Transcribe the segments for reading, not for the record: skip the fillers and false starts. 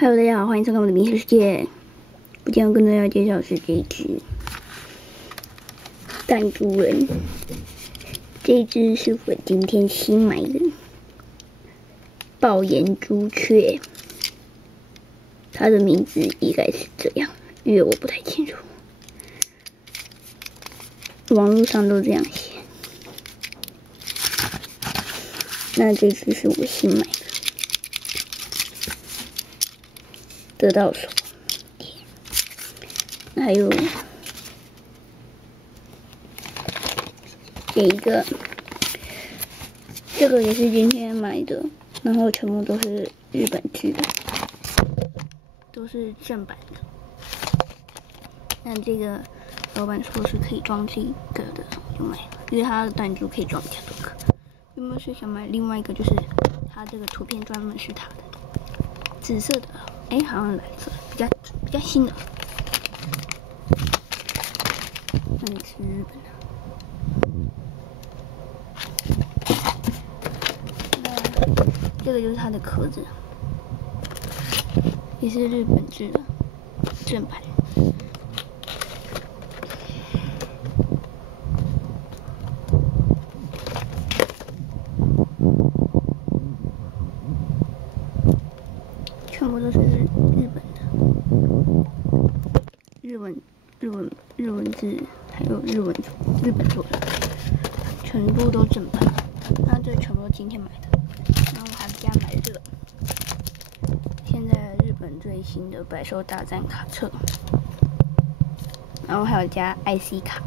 Hello， 大家好，欢迎收看我的迷食世界。我今天要跟大家介绍的是这一只弹珠人，这一只是我今天新买的爆炎朱雀，它的名字应该是这样，因为我不太清楚，网络上都这样写。那这只是我新买的。得到手，还有这一个，这个也是今天买的，然后全部都是日本制的，都是正版的。那这个老板说是可以装这个的，我就买了，因为它的弹珠可以装比较多个。有没有是想买另外一个？就是它这个图片专门是它的，紫色的。哎，好像蓝色，比较新的。那也是日本的。那这个就是它的壳子，也是日本制的正版。全部都是日本的，日文字，还有日本做的，全部都正版。那这全部都今天买的，然后我还加买了这个，现在日本最新的百兽大战卡册，然后还有加 IC 卡。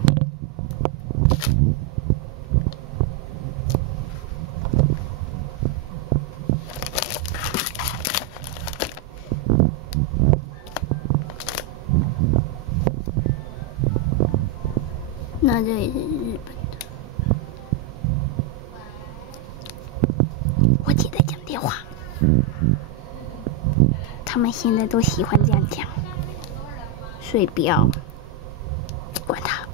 那这也是日本的。我姐在讲电话，他们现在都喜欢这样讲，所以不要管他。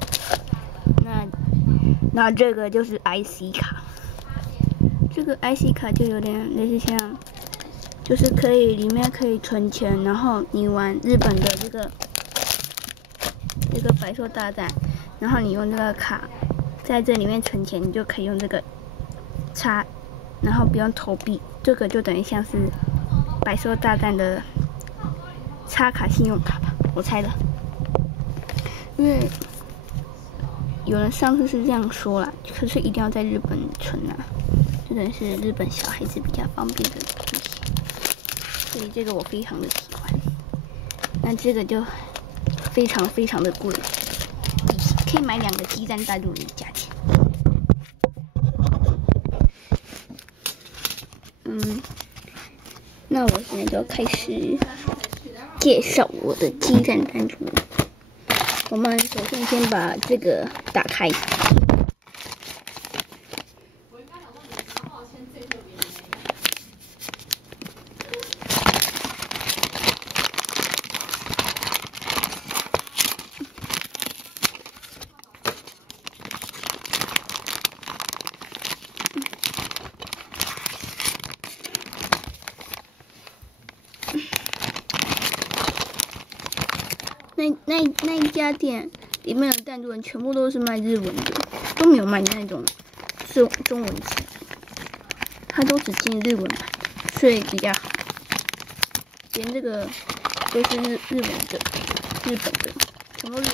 那这个就是 IC 卡，这个 IC 卡就有点类似像，就是里面可以存钱，然后你玩日本的这个百兽大战。然后你用这个卡在这里面存钱，你就可以用这个插，然后不用投币。这个就等于像是百兽大战的插卡信用卡吧，我猜的。因为有人上次是这样说啦，可是一定要在日本存啊，这等于是日本小孩子比较方便的东西，所以这个我非常的喜欢。那这个就非常的贵。可以买2个激战弹珠人的价钱。那我现在就要开始介绍我的激战弹珠人。我们首先把这个打开。那一家店里面的弹珠人全部都是卖日文的，都没有卖那种中文字，它都只进日文版，所以比较好。连这个都是日本的，全部日本字。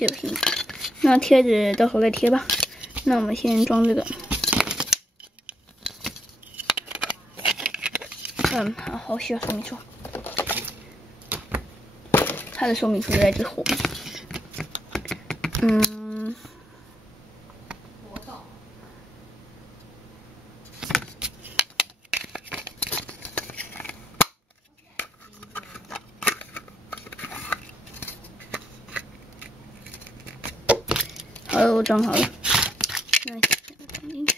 就是，那贴纸到时候再贴吧。那我们先装这个。好，需要说明书。它的说明书在这后面。好了，我装好了。那放进去。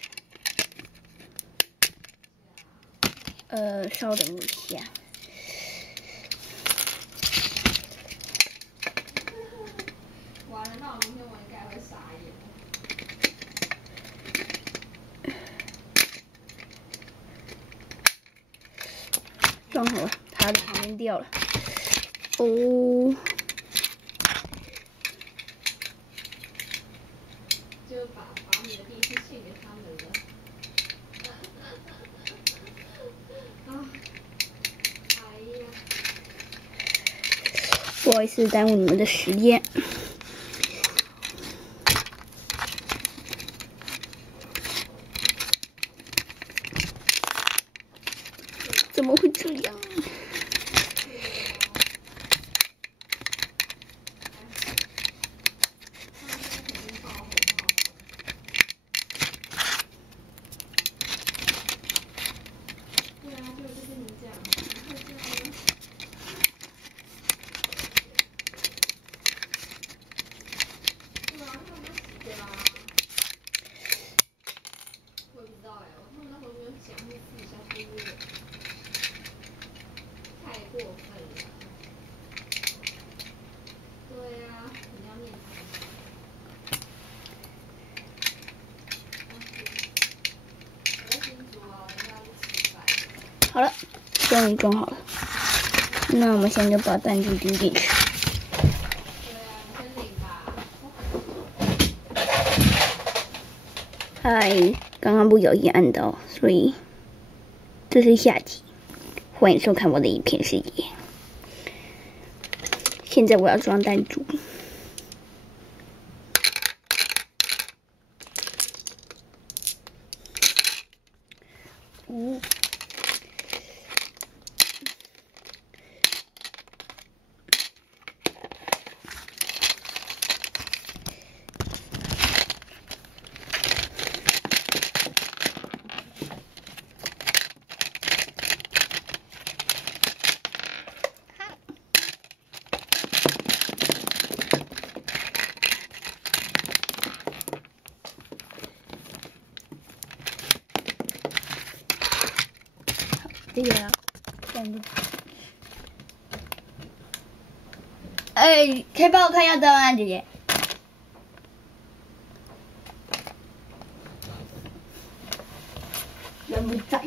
稍等一下。完了。插在旁边掉了。哦。就把你的第一次献给他们了。啊，哎呀，不好意思耽误你们的时间。怎么会这样？太过分了。对呀，你要念他。我在新竹啊，等下去吃饭。好了，终于装好了。那我们现在就把弹珠丢进去。对啊，你先领吧。嗨，刚刚不小心按到，所以这是下集。欢迎收看我的影片世界。现在我要装弹珠。哦。这个呢，弹珠。哎，可以帮我看一下灯吗，姐姐？人不在。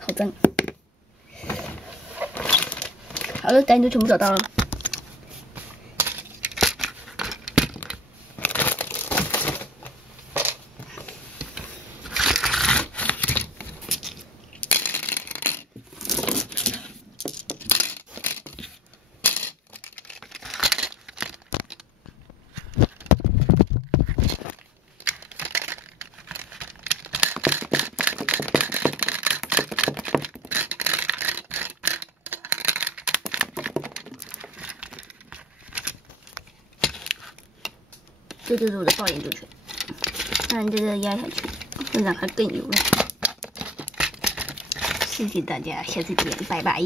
好脏！好了，弹珠全部找到了。这就是我的爆炎朱雀，那你这个压下去，会让它更有力。谢谢大家，下次见，拜拜。